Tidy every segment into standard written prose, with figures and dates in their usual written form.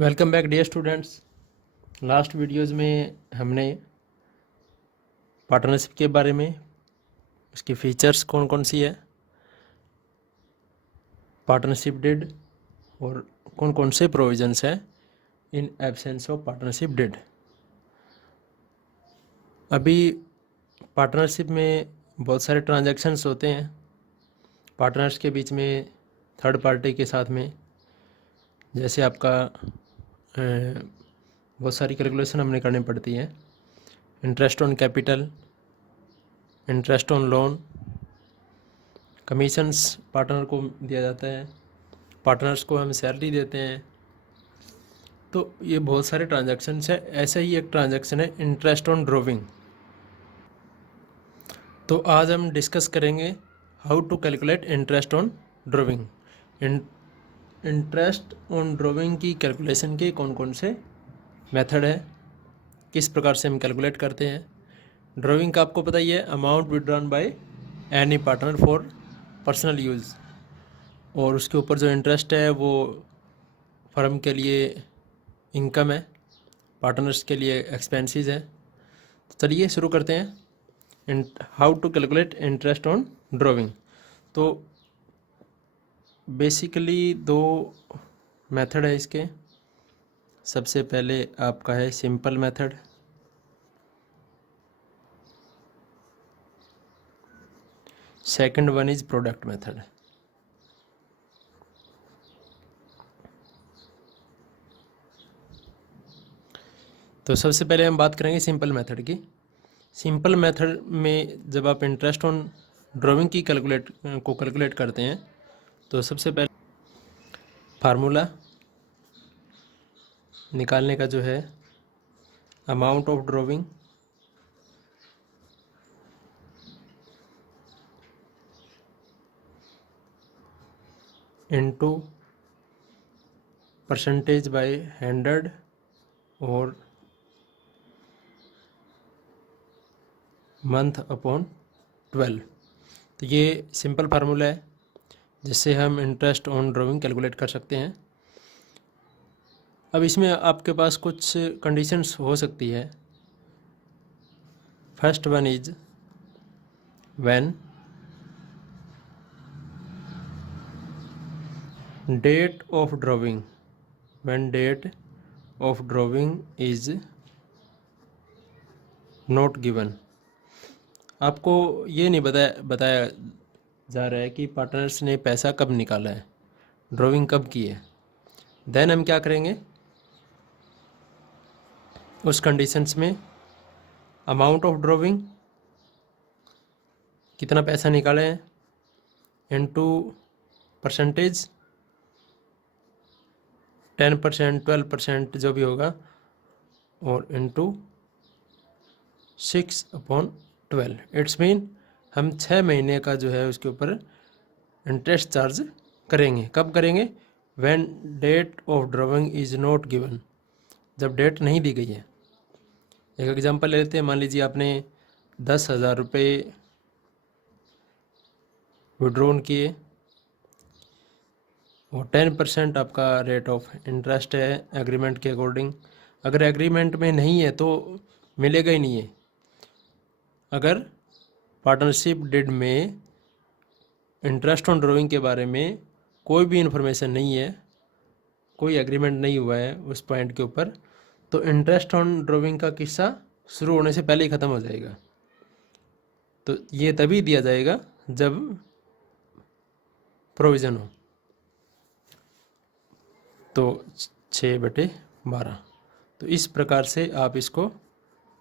Welcome back dear students. Last videos में हमने partnership के बारे में, उसकी फीचर्स कौन कौन सी है, पार्टनरशिप डिड और कौन कौन से प्रोविजंस हैं in absence of partnership did. अभी पार्टनरशिप में बहुत सारे ट्रांजैक्शंस होते हैं पार्टनर्स के बीच में, थर्ड पार्टी के साथ में। जैसे आपका बहुत सारी कैलकुलेशन हमने करनी पड़ती है। Interest on capital, interest on loan, commissions partner को दिया जाता है, पार्टनर्स को हम सैलरी देते हैं। तो ये बहुत सारे ट्रांजैक्शंस है। ऐसा ही एक ट्रांजैक्शन है इंटरेस्ट ऑन ड्रॉविंग। तो आज हम डिस्कस करेंगे how to calculate interest on drawing. Interest on drawing की कैलकुलेशन के कौन कौन से मेथड है, किस प्रकार से हम कैलकुलेट करते हैं। ड्रॉविंग का आपको पता ही है, amount withdrawn by any partner for personal use, और उसके ऊपर जो इंटरेस्ट है वो फर्म के लिए इनकम है, पार्टनर्स के लिए एक्सपेंसेस है। तो चलिए शुरू करते हैं। How to calculate interest on drawing. तो बेसिकली दो मेथड है इसके। सबसे पहले आपका है simple method, second one is product method. तो सबसे पहले हम बात करेंगे सिंपल मेथड की। सिंपल मेथड में जब आप इंटरेस्ट ऑन ड्रॉविंग की कैलकुलेट करते हैं तो सबसे पहले फार्मूला निकालने का जो है, amount of drawing into percentage by 100 और मंथ अपॉन 12। तो ये सिंपल फार्मूला है जिससे हम इंटरेस्ट ऑन ड्रॉविंग कैलकुलेट कर सकते हैं। अब इसमें आपके पास कुछ कंडीशंस हो सकती है। First one is when date of drawing, when date of drawing is not given. आपको ये नहीं बताया जा रहा है कि पार्टनर्स ने पैसा कब निकाला है, ड्रॉविंग कब की है। देन हम क्या करेंगे, उस कंडीशंस में अमाउंट ऑफ ड्रॉविंग, कितना पैसा निकाले हैं, इनटू परसेंटेज 10%, 12% जो भी होगा, और इनटू 6/12। इट्स मीन हम 6 महीने का जो है उसके ऊपर इंटरेस्ट चार्ज करेंगे। कब करेंगे? When date of drawing is not given, जब डेट नहीं दी गई है। एक एग्जांपल ले लेते हैं। मान लीजिए आपने 10,000 रुपये विड्रॉन किए और 10% आपका रेट ऑफ इंटरेस्ट है एग्रीमेंट के अकॉर्डिंग। अगर एग्रीमेंट में नहीं है तो मिलेगा ही नहीं है। अगर पार्टनरशिप डिड में इंटरेस्ट ऑन ड्रॉविंग के बारे में कोई भी इन्फॉर्मेशन नहीं है, कोई एग्रीमेंट नहीं हुआ है उस पॉइंट के ऊपर, तो इंटरेस्ट ऑन ड्रॉविंग का किस्सा शुरू होने से पहले ही ख़त्म हो जाएगा। तो ये तभी दिया जाएगा जब प्रोविज़न हो। तो 6/12। तो इस प्रकार से आप इसको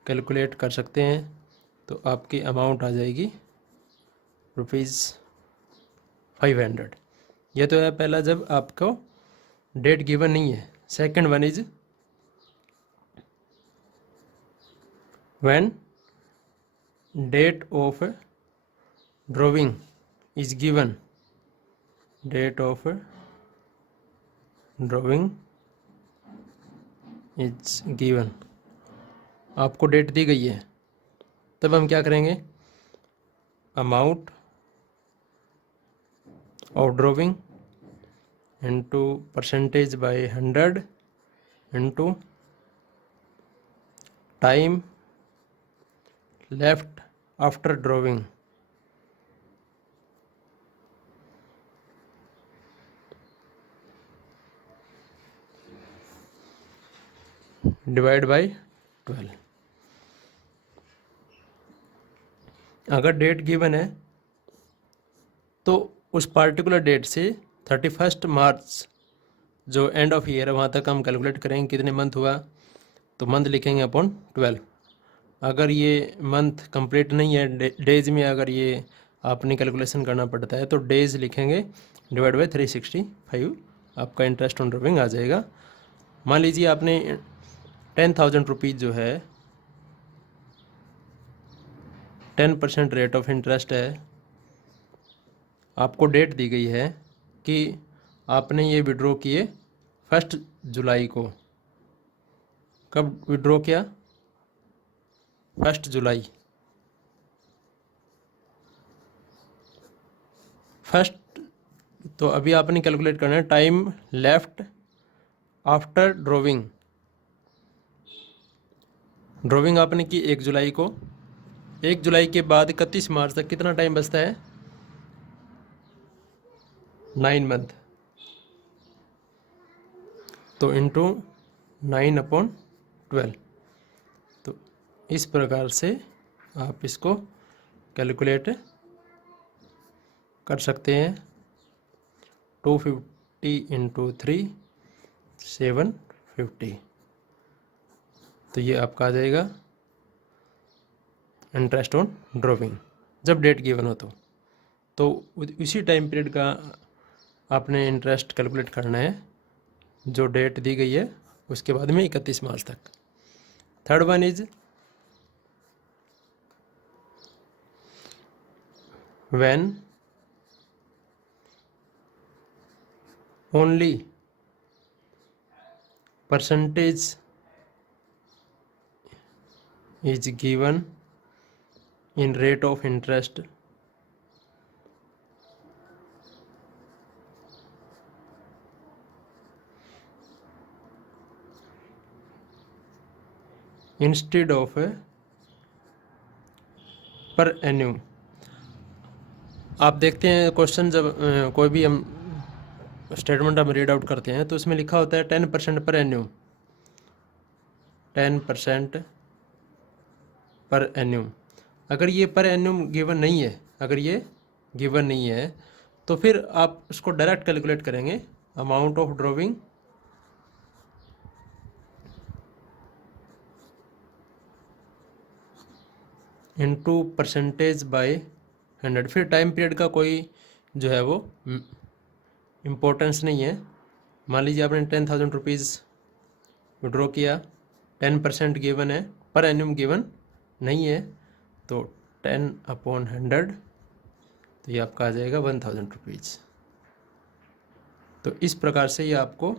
कैलकुलेट कर सकते हैं। तो आपकी अमाउंट आ जाएगी ₹500। यह तो है पहला, जब आपको डेट गिवन नहीं है। Second one is when date of drawing is given, date of drawing is given, आपको डेट दी गई है। तब हम क्या करेंगे, amount of drawing into percentage by 100 into time left after drawing divide by 12। अगर डेट गिवन है तो उस पार्टिकुलर डेट से 31 मार्च जो एंड ऑफ ईयर है वहाँ तक हम कैलकुलेट करेंगे कितने मंथ हुआ, तो मंथ लिखेंगे अपॉन 12। अगर ये मंथ कंप्लीट नहीं है, डेज में अगर ये आपने कैलकुलेशन करना पड़ता है तो डेज लिखेंगे डिवाइड बाय 365, आपका इंटरेस्ट ऑन ड्राइंग आ जाएगा। मान लीजिए आपने 10,000 रुपीज़ जो है 10% रेट ऑफ इंटरेस्ट है, आपको डेट दी गई है कि आपने ये विड्रॉ किए 1 जुलाई को। कब विड्रॉ किया? 1 जुलाई। फर्स्ट तो अभी आपने कैलकुलेट करना है time left after drawing. Drawing आपने की 1 जुलाई को, 1 जुलाई के बाद 31 मार्च तक कितना टाइम बचता है? 9 मंथ। तो इंटू 9/12। तो इस प्रकार से आप इसको कैलकुलेट कर सकते हैं। 250 इंटू 3 750। तो ये आपका आ जाएगा इंटरेस्ट ऑन ड्राइंग जब डेट गिवन हो तो उसी टाइम पीरियड का आपने इंटरेस्ट कैलकुलेट करना है जो डेट दी गई है उसके बाद में 31 मार्च तक। Third one is when only percentage is given in rate of interest instead of per annum। आप देखते हैं क्वेश्चन जब कोई भी हम स्टेटमेंट हम रीड आउट करते हैं तो उसमें लिखा होता है 10% पर एन्यूम, 10% पर एन्यूम। अगर ये पर एन्यूम गिवन नहीं है, अगर ये गिवन नहीं है तो फिर आप उसको डायरेक्ट कैलकुलेट करेंगे amount of drawing into percentage by 100। फिर टाइम पीरियड का कोई जो है वो इम्पोर्टेंस नहीं है। मान लीजिए आपने 10,000 रुपीज़ विड्रॉ किया, 10% गिवन है, पर एन्यूम गिवन नहीं है, तो 10/100 तो ये आपका आ जाएगा 1,000 रुपीज़। तो इस प्रकार से ये आपको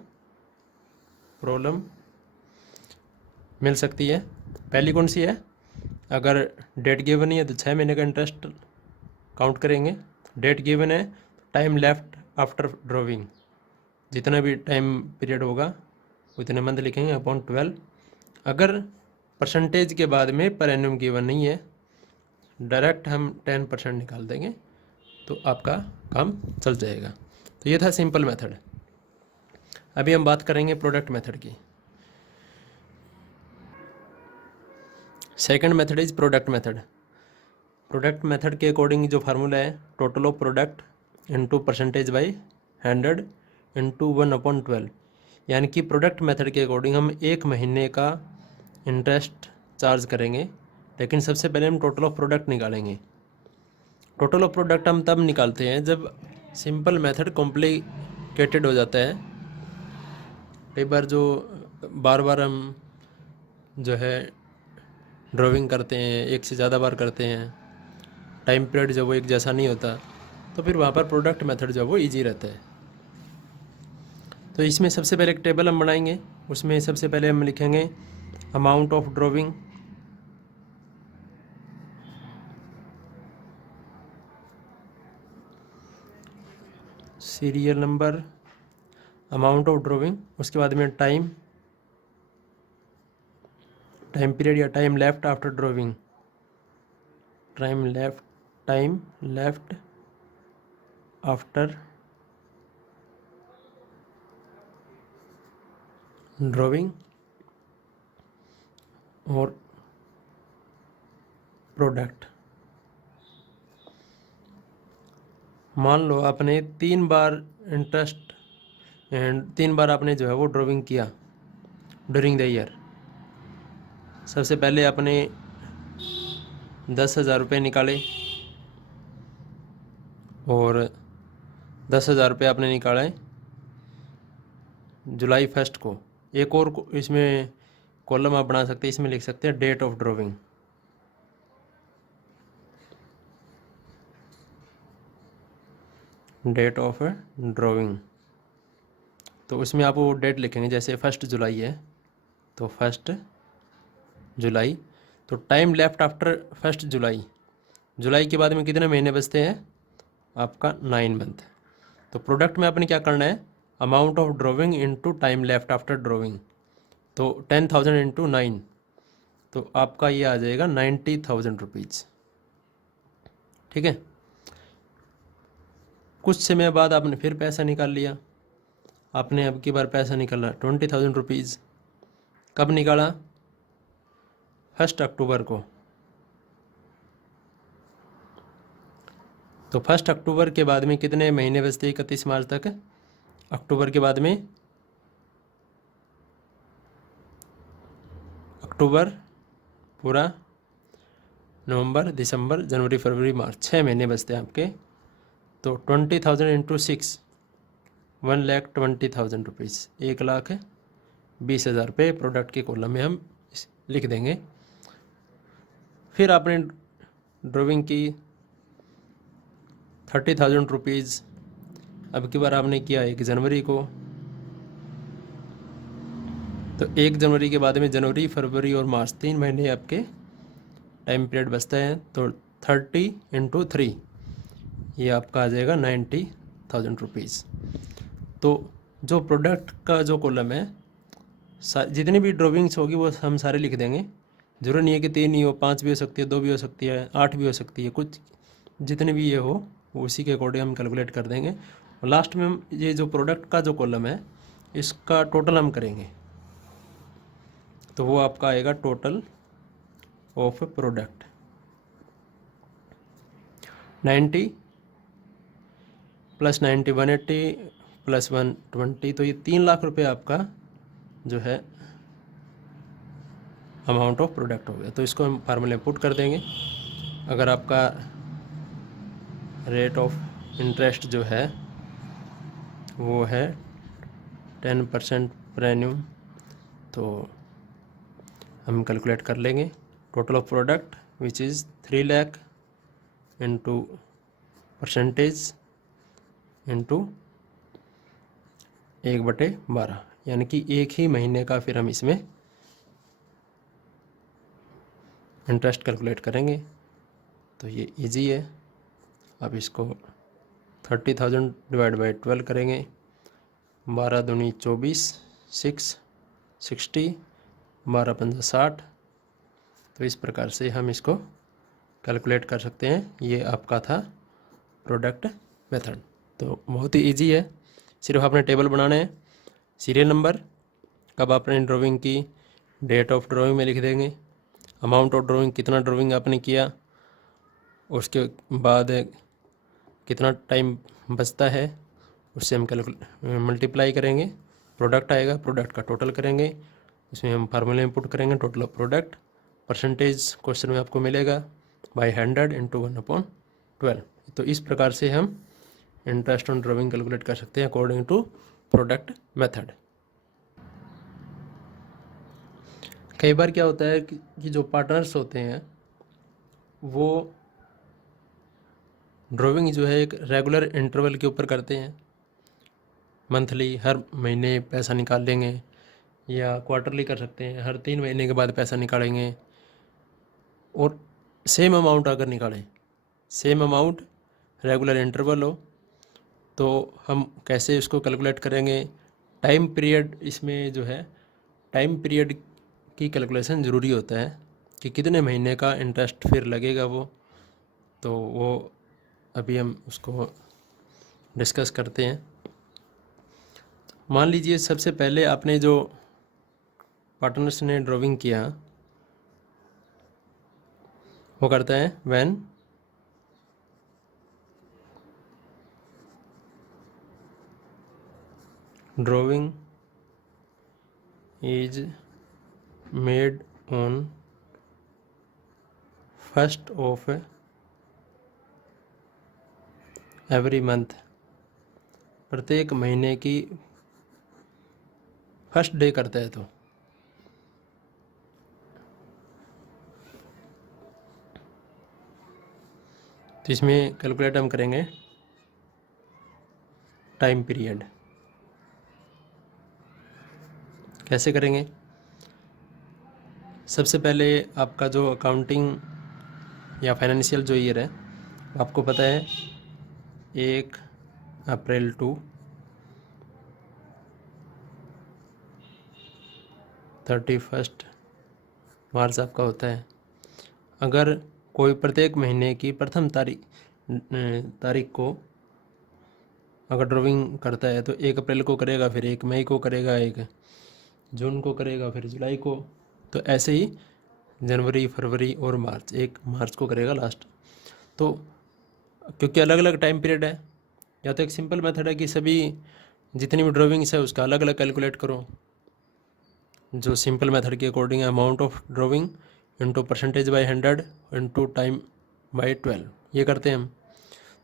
प्रॉब्लम मिल सकती है। पहली कौन सी है? अगर डेट गिवन नहीं है तो 6 महीने का इंटरेस्ट काउंट करेंगे। डेट गिवन है, टाइम लेफ्ट आफ्टर ड्राइंग, जितना भी टाइम पीरियड होगा उतने मंथ लिखेंगे अपॉन 12। अगर परसेंटेज के बाद में पर एन्यूम गिवन नहीं है, डायरेक्ट हम 10% निकाल देंगे तो आपका काम चल जाएगा। तो ये था सिंपल मेथड। अभी हम बात करेंगे प्रोडक्ट मेथड की। Second method is product method. Product method के अकॉर्डिंग जो फार्मूला है total of product into percentage by 100 into 1/12, यानी कि प्रोडक्ट मेथड के अकॉर्डिंग हम 1 महीने का इंटरेस्ट चार्ज करेंगे, लेकिन सबसे पहले हम टोटल ऑफ प्रोडक्ट निकालेंगे। टोटल ऑफ प्रोडक्ट हम तब निकालते हैं जब सिंपल मेथड कॉम्प्लिकेटेड हो जाता है। कई बार जो बार बार हम जो है ड्राइंग करते हैं, एक से ज़्यादा बार करते हैं, टाइम पीरियड जब वो एक जैसा नहीं होता, तो फिर वहाँ पर प्रोडक्ट मेथड जो वो इजी रहता है। तो इसमें सबसे पहले एक टेबल हम बनाएंगे। उसमें सबसे पहले हम लिखेंगे amount of drawing, serial number, amount of drawing, उसके बाद में टाइम, टाइम पीरियड या time left after driving, time left after driving और प्रोडक्ट। मान लो आपने 3 बार इंटरेस्ट एंड 3 बार आपने जो है वो ड्राइविंग किया ड्यूरिंग द ईयर। सबसे पहले आपने 10,000 रुपये निकाले और 10,000 रुपये आपने निकाले जुलाई 1 को। एक और इसमें कॉलम आप बना सकते हैं, इसमें लिख सकते हैं date of driving. Date of driving, तो उसमें आप वो डेट लिखेंगे, जैसे 1 जुलाई है तो 1 जुलाई। तो टाइम लेफ्ट आफ्टर 1 जुलाई, जुलाई के बाद में कितने महीने बचते हैं आपका 9 मंथ। तो प्रोडक्ट में आपने क्या करना है, amount of driving into time left after driving, तो 10,000 इंटू 9, तो आपका ये आ जाएगा 90,000 रुपीज़। ठीक है। कुछ समय बाद आपने फिर पैसा निकाल लिया, आपने अब की बार पैसा निकाला 20,000 रुपीज़। कब निकाला, 1 अक्टूबर को। तो 1 अक्टूबर के बाद में कितने महीने बचते हैं 31 मार्च तक। अक्टूबर के बाद में अक्टूबर पूरा, नवंबर, दिसंबर, जनवरी, फरवरी, मार्च, 6 महीने बचते हैं आपके। तो 20,000 इंटू 6, 1,20,000 रुपीज़, 1,20,000 रुपये प्रोडक्ट के कॉलम में हम लिख देंगे। फिर आपने ड्राइविंग की 30,000 रुपीज़, अब की बार आपने किया 1 जनवरी को। तो 1 जनवरी के बाद में जनवरी, फरवरी और मार्च, 3 महीने आपके टाइम पीरियड बचता है। तो 30 इंटू 3, ये आपका आ जाएगा 90,000 रुपीज़। तो जो प्रोडक्ट का जो कॉलम है, जितनी भी ड्राइविंग्स होगी वो हम सारे लिख देंगे। ज़रूरी नहीं है कि 3 ही हो, 5 भी हो सकती है, 2 भी हो सकती है, 8 भी हो सकती है, कुछ जितनी भी ये हो वो उसी के अकॉर्डिंग हम कैलकुलेट कर देंगे। और लास्ट में हम ये जो प्रोडक्ट का जो कॉलम है इसका टोटल हम करेंगे, तो वो आपका आएगा total of product 90 plus 90 180 plus 120, तो ये 3 लाख रुपए आपका जो है अमाउंट ऑफ प्रोडक्ट हो गया। तो इसको हम फार्मूले में पुट कर देंगे। अगर आपका रेट ऑफ इंटरेस्ट जो है वो है 10% पर एन्यूम, तो हम कैलकुलेट कर लेंगे total of product which is 3 lakh into percentage into 1/12, यानी कि 1 ही महीने का फिर हम इसमें इंटरेस्ट कैलकुलेट करेंगे। तो ये इजी है। अब इसको 30,000 डिवाइड बाई 12 करेंगे, 12 दूनी 24, 6 60, 12 पंजा 60। तो इस प्रकार से हम इसको कैलकुलेट कर सकते हैं। ये आपका था प्रोडक्ट मेथड। तो बहुत ही इजी है, सिर्फ आपने टेबल बनाना है, सीरियल नंबर, कब आपने ड्राइविंग की, डेट ऑफ ड्राइविंग में लिख देंगे, अमाउंट ऑफ ड्राइविंग कितना ड्राइविंग आपने किया, उसके बाद कितना टाइम बचता है उससे हम मल्टीप्लाई करेंगे, प्रोडक्ट आएगा, प्रोडक्ट का टोटल करेंगे, उसमें हम फार्मूले में पुट करेंगे total of product, percentage question में आपको मिलेगा बाई 100 इंटू 1/12। तो इस प्रकार से हम इंटरेस्ट ऑन ड्राइविंग कैलकुलेट कर सकते हैं अकॉर्डिंग टू प्रोडक्ट मेथड। कई बार क्या होता है कि जो पार्टनर्स होते हैं वो ड्राइविंग जो है एक रेगुलर इंटरवल के ऊपर करते हैं, मंथली हर महीने पैसा निकाल लेंगे, या क्वार्टरली कर सकते हैं, हर 3 महीने के बाद पैसा निकालेंगे। और सेम अमाउंट अगर निकालें, सेम अमाउंट रेगुलर इंटरवल हो, तो हम कैसे इसको कैलकुलेट करेंगे। टाइम पीरियड इसमें जो है, टाइम पीरियड की कैलकुलेशन ज़रूरी होता है कि कितने महीने का इंटरेस्ट फिर लगेगा तो वो अभी हम उसको डिस्कस करते हैं। मान लीजिए सबसे पहले आपने जो पार्टनर्स ने ड्राइंग किया वो करता है when drawing is made on first of every month, प्रत्येक महीने की फर्स्ट डे करता है तो इसमें कैलकुलेट हम करेंगे टाइम पीरियड। कैसे करेंगे? सबसे पहले आपका जो अकाउंटिंग या फाइनेंशियल जो ईयर है आपको पता है 1 अप्रैल टू 31 मार्च आपका होता है। अगर कोई प्रत्येक महीने की प्रथम तारीख को अगर ड्राइंग करता है तो 1 अप्रैल को करेगा, फिर 1 मई को करेगा, 1 जून को करेगा, फिर जुलाई को, तो ऐसे ही जनवरी, फरवरी और मार्च, 1 मार्च को करेगा लास्ट। तो क्योंकि अलग अलग टाइम पीरियड है, या तो एक सिंपल मेथड है कि सभी जितनी भी ड्राइंग्स है उसका अलग अलग कैलकुलेट करो, जो सिंपल मेथड के according amount of drawing into percentage by 100 into time by 12, ये करते हैं हम।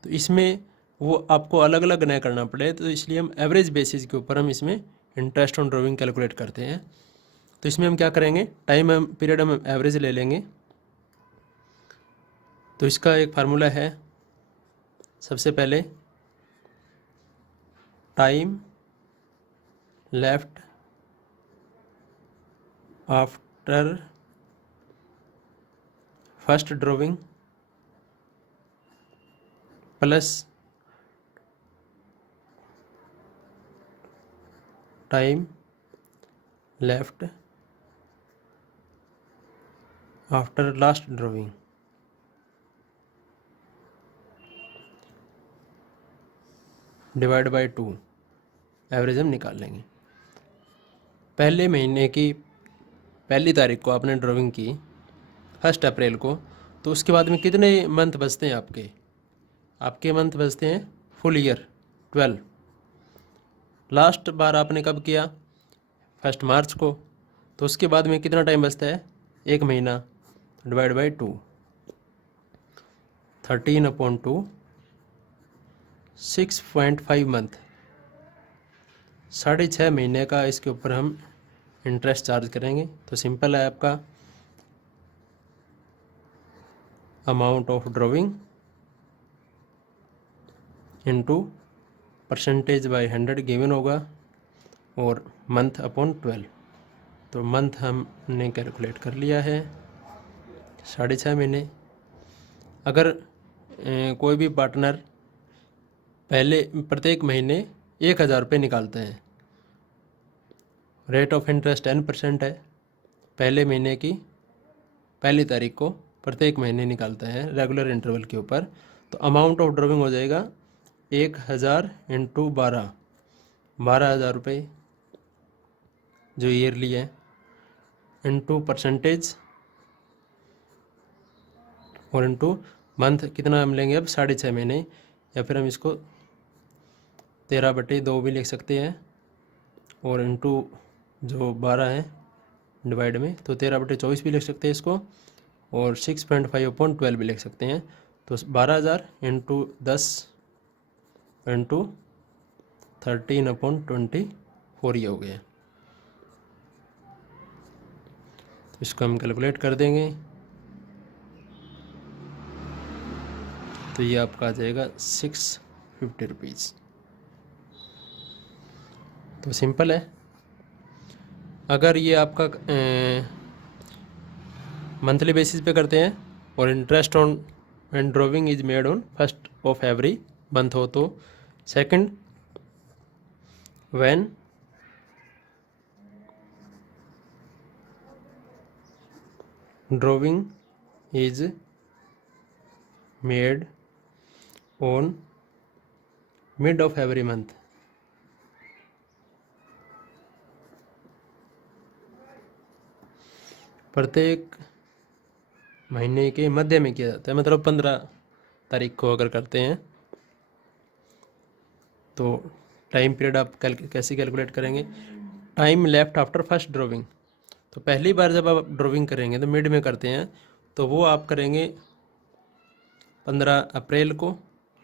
तो इसमें वो आपको अलग अलग न करना पड़े, तो इसलिए हम एवरेज बेसिस के ऊपर हम इसमें इंटरेस्ट ऑन ड्राइंग कैलकुलेट करते हैं। तो इसमें हम क्या करेंगे, टाइम पीरियड हम एवरेज ले लेंगे। तो इसका एक फार्मूला है, सबसे पहले time left after first drawing plus time left after last drawing divide bye 2, average हम निकाल लेंगे। पहले महीने की पहली तारीख को आपने ड्राइंग की 1 अप्रैल को, तो उसके बाद में कितने मंथ बचते हैं आपके मंथ बचते हैं फुल ईयर 12। लास्ट बार आपने कब किया 1 मार्च को, तो उसके बाद में कितना टाइम बचता है 1 महीना, डिवाइड बाई 2, 13/2 6.5 मंथ, 6.5 महीने का इसके ऊपर हम इंटरेस्ट चार्ज करेंगे। तो सिंपल है आपका amount of drawing into percentage by 100 given होगा और मंथ अपॉन 12। तो मंथ हमने कैलकुलेट कर लिया है 6.5 महीने। अगर कोई भी पार्टनर प्रत्येक महीने 1,000 रुपये निकालते हैं, रेट ऑफ इंटरेस्ट 10% है, पहले महीने की पहली तारीख को प्रत्येक महीने निकालता है रेगुलर इंटरवल के ऊपर, तो अमाउंट ऑफ ड्राइंग हो जाएगा 1,000 इंटू 12,000 रुपये जो ईयरली है, इंटू परसेंटेज और इंटू मंथ। कितना हम लेंगे अब 6.5 महीने, या फिर हम इसको 13/2 भी लिख सकते हैं, और इंटू जो 12 है डिवाइड में, तो 13/24 भी लिख सकते हैं इसको, और 6.5/12 भी लिख सकते हैं। तो 12,000 इंटू 10 इंटू 13/24 ये हो गया। तो इसको हम कैलकुलेट कर देंगे, तो ये आपका आ जाएगा 650 रुपीज़। तो सिंपल है। अगर ये आपका मंथली बेसिस पे करते हैं और interest on and drawing is made on 1 of every month हो, तो second when drawing is made on mid of every month. प्रत्येक महीने के मध्य में किया जाता है, मतलब 15 तारीख को अगर करते हैं तो टाइम पीरियड आप कैसे कैलकुलेट करेंगे। Time left after first drawing, तो पहली बार जब आप ड्राइंग करेंगे तो मिड में करते हैं, तो वो आप करेंगे 15 अप्रैल को,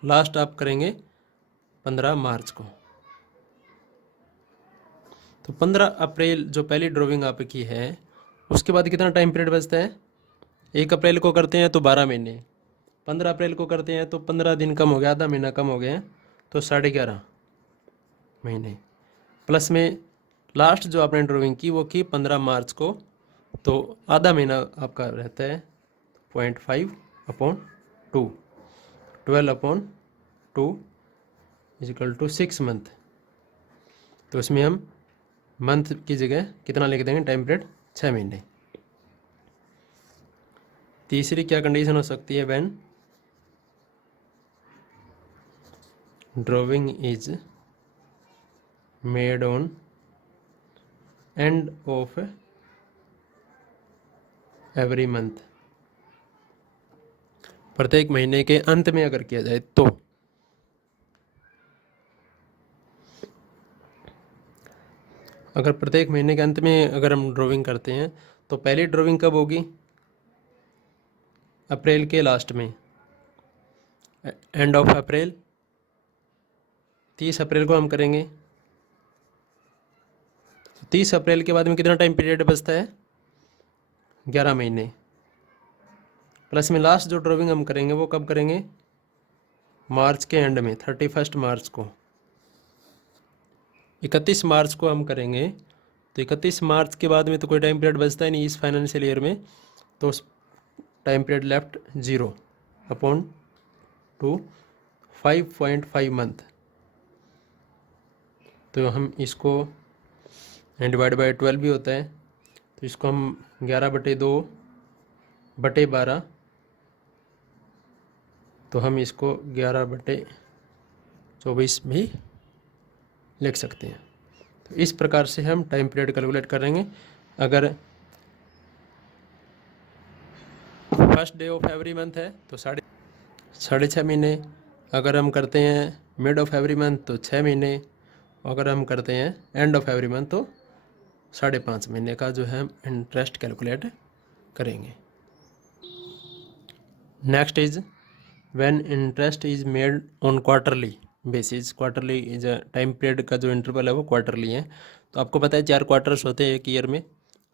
लास्ट आप करेंगे 15 मार्च को। तो 15 अप्रैल जो पहली ड्राइंग आपकी है, उसके बाद कितना टाइम पीरियड बचता है। 1 अप्रैल को करते हैं तो 12 महीने, 15 अप्रैल को करते हैं तो 15 दिन कम हो गया, आधा महीना कम हो गया, तो 11.5 महीने। प्लस में लास्ट जो आपने ड्राइंग की वो की 15 मार्च को, तो आधा महीना आपका रहता है 0.5/2, 12/2 = 6 मंथ। तो इसमें हम मंथ की जगह कितना लिख देंगे, टाइम पीरियड 6 महीने। तीसरी क्या कंडीशन हो सकती है, when drawing is made on end of every month, प्रत्येक महीने के अंत में अगर किया जाए तो। अगर प्रत्येक महीने के अंत में अगर हम ड्राइंग करते हैं तो पहली ड्राइंग कब होगी, अप्रैल के लास्ट में, एंड ऑफ अप्रैल, 30 अप्रैल को हम करेंगे। 30 अप्रैल के बाद में कितना टाइम पीरियड बचता है, 11 महीने। प्लस में लास्ट जो ड्राइंग हम करेंगे वो कब करेंगे, मार्च के एंड में, 31 मार्च को। 31 मार्च को हम करेंगे, तो 31 मार्च के बाद में तो कोई टाइम पीरियड बचता ही नहीं इस फाइनेंशियल ईयर में, तो टाइम पीरियड लेफ्ट 0/2, 5.5 मंथ। तो हम इसको डिवाइड बाई 12 भी होता है, तो इसको हम 11/2/12, तो हम इसको 11/24 भी लिख सकते हैं। तो इस प्रकार से हम टाइम पीरियड कैलकुलेट करेंगे। अगर first day of every month है तो 6.5 महीने, अगर हम करते हैं मिड ऑफ एवरी मंथ तो 6 महीने, अगर हम करते हैं एंड ऑफ एवरी मंथ तो 5.5 महीने का जो है हम इंटरेस्ट कैलकुलेट करेंगे। Next is when interest is made on quarterly basis. Quarterly is time period का जो इंटरवल है वो क्वार्टरली है। तो आपको पता है 4 क्वार्टर्स होते हैं एक ईयर में,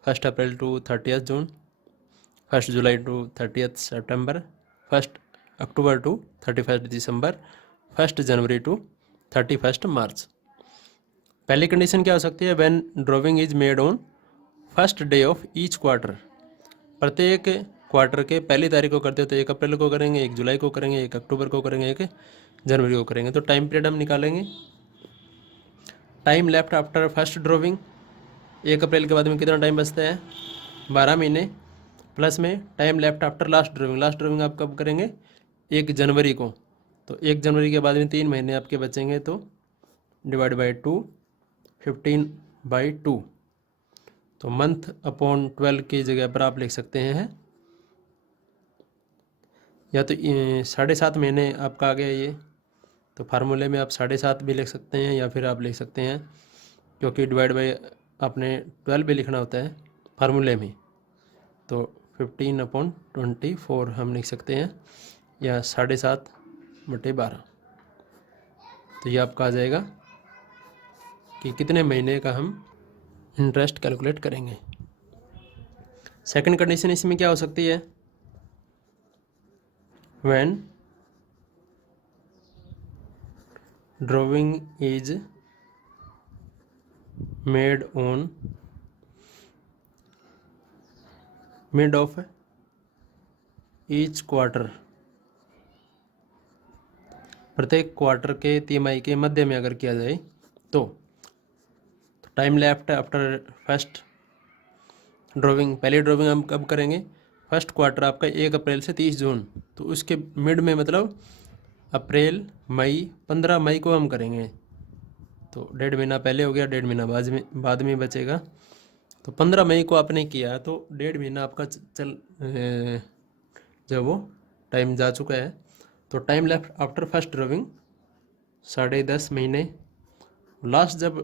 1 अप्रैल टू 30 जून, 1 जुलाई टू 30 सितंबर, 1 अक्टूबर टू 31 दिसंबर, 1 जनवरी टू 31 मार्च। पहली कंडीशन क्या हो सकती है, when drawing is made on first day of each quarter. प्रत्येक क्वार्टर के पहली तारीख को करते हो तो 1 अप्रैल को करेंगे, 1 जुलाई को करेंगे, 1 अक्टूबर को करेंगे, 1 जनवरी को करेंगे। तो टाइम पीरियड हम निकालेंगे। Time left after first drawing, 1 अप्रैल के बाद में कितना टाइम बचता है, 12 महीने। प्लस में time left after last drawing, last drawing आप कब करेंगे, 1 जनवरी को, तो 1 जनवरी के बाद में 3 महीने आपके बचेंगे, तो डिवाइड बाई 2, 15/2। तो मंथ अपॉन 12 की जगह पर आप लिख सकते हैं, या तो 7.5 महीने आपका आ गया ये, तो फार्मूले में आप 7.5 भी लिख सकते हैं, या फिर आप लिख सकते हैं, क्योंकि डिवाइड बाई आपने 12 भी लिखना होता है फार्मूले में, तो 15/24 हम लिख सकते हैं, या 7.5/12। तो ये आपका आ जाएगा कि कितने महीने का हम इंटरेस्ट कैलकुलेट करेंगे। सेकंड कंडीशन इसमें क्या हो सकती है, when drawing is made on mid of each quarter. प्रत्येक क्वार्टर के तिमाही के मध्य में अगर किया जाए तो time left after first drawing, पहली ड्राइंग हम कब करेंगे, फर्स्ट क्वार्टर आपका 1 अप्रैल से 30 जून, तो उसके मिड में मतलब अप्रैल मई, 15 मई को हम करेंगे, तो 1.5 महीना पहले हो गया, 1.5 महीना बाद में बचेगा। तो 15 मई को आपने किया तो 1.5 महीना आपका जब वो टाइम जा चुका है, तो time left after first drawing 10.5 महीने। लास्ट जब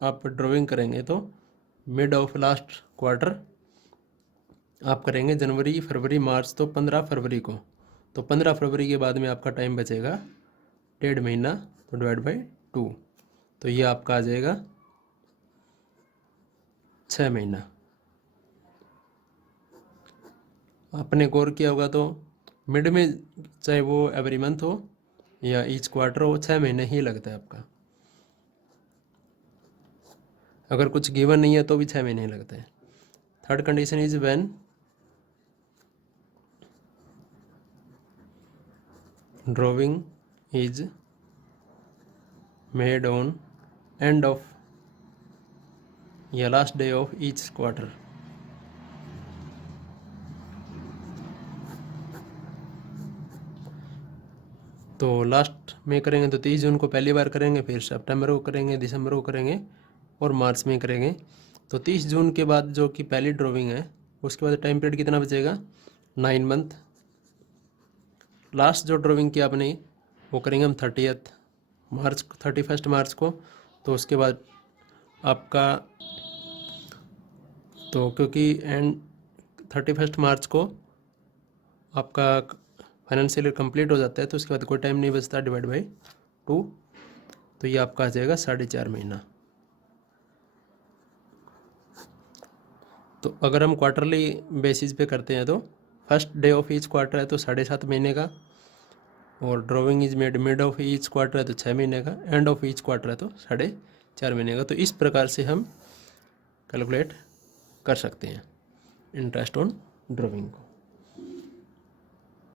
आप ड्राइंग करेंगे तो मिड ऑफ लास्ट क्वार्टर आप करेंगे जनवरी फरवरी मार्च, तो 15 फरवरी को, तो 15 फरवरी के बाद में आपका टाइम बचेगा 1.5 महीना, तो डिवाइड बाई 2, तो ये आपका आ जाएगा 6 महीना। आपने गौर किया होगा तो मिड में चाहे वो एवरी मंथ हो या ईच क्वार्टर हो, 6 महीने ही लगता है आपका। अगर कुछ गिवन नहीं है तो भी 6 महीने ही लगते हैं। Third condition is when drawing is made on end of या last day of each quarter. तो लास्ट में करेंगे तो 30 जून को पहली बार करेंगे, फिर सितंबर को करेंगे, दिसंबर को करेंगे और मार्च में करेंगे। तो 30 जून के बाद जो कि पहली ड्राइंग है, उसके बाद टाइम पीरियड कितना बचेगा, 9 मंथ। लास्ट जो ड्राइंग की आपने वो करेंगे हम 31 मार्च को, तो उसके बाद आपका, तो क्योंकि एंड 31 मार्च को आपका फाइनेंशियल ईयर कंप्लीट हो जाता है, तो उसके बाद कोई टाइम नहीं बचता, डिवाइड बाई 2, तो ये आपका आ जाएगा 4.5 महीना। तो अगर हम क्वार्टरली बेसिस पे करते हैं तो first day of each quarter है तो 7.5 महीने का, और drawing is made mid of each quarter है तो 6 महीने का, एंड ऑफ ईच क्वार्टर है तो 4.5 महीने का। तो इस प्रकार से हम कैलकुलेट कर सकते हैं इंटरेस्ट ऑन ड्राइंग को।